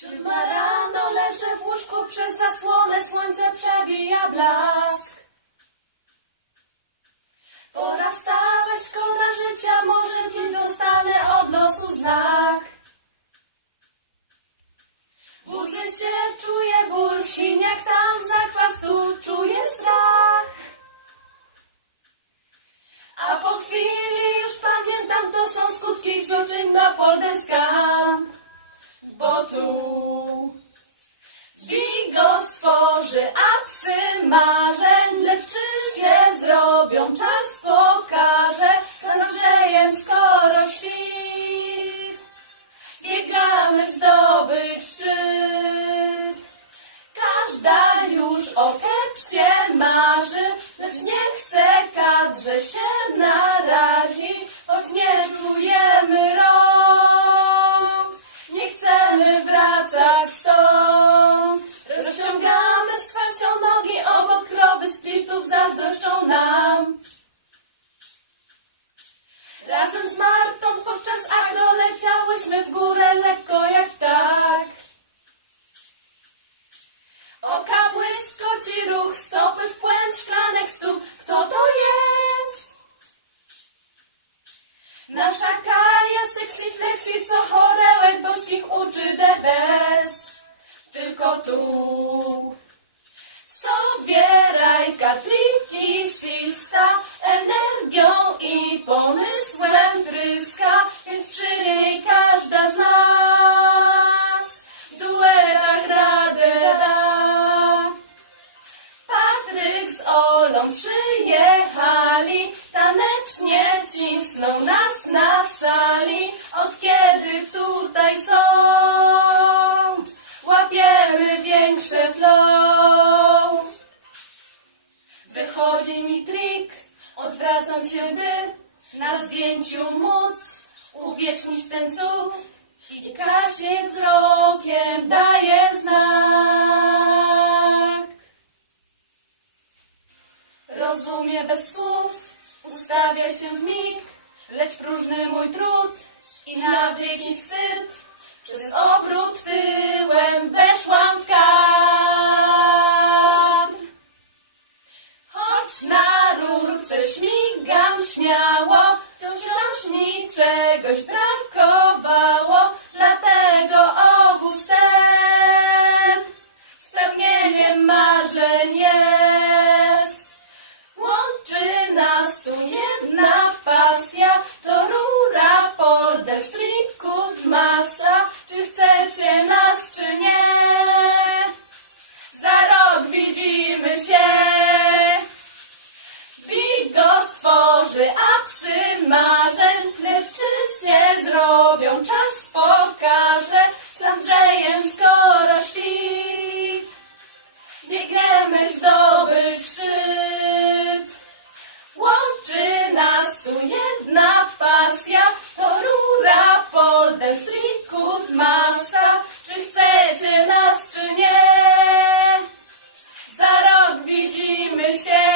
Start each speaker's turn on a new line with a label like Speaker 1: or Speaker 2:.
Speaker 1: Siódma rano leżę w łóżku przez zasłonę, słońce przebija blask. Pora wstawać, szkoda życia, może dziś dostanę od losu znak. Budzę się, czuję ból, siniak tam za chwastu, czuję strach. A po chwili już pamiętam, to są skutki wzroczeń na podeskam. Bo tu Bigo stworzy, a psy marzeń, lecz czy się zrobią, czas pokaże, co nadziejem skoro świt. Biegamy zdobyć szczyt. Każda już o kepsie marzy, lecz nie chce kadrze się narazić, choć nie czujemy Razem z Martą podczas agro leciałyśmy w górę lekko jak tak. Oka błysk, koci ruch, stopy w płęd szklanek stóp. Kto to jest? Nasza Kaja, sexy flexi, co chorełek boskich uczy the best. Tylko tu. Sobie rajka, triki, sista, energią i pomysłem Przyjechali, tanecznie cisną nas na sali. Od kiedy tutaj są, łapiemy większe flow. Wychodzi mi trik, odwracam się, by na zdjęciu móc uwiecznić ten cud. I Kasię wzrokiem daje słów, ustawia się w mig, lecz próżny mój trud i na wieki wstyd. Przez ogród tyłem weszłam w kadr. Choć na rurce śmigam śmiało, wciąż mi czegoś rodem strików masa, czy chcecie nas, czy nie. Za rok widzimy się.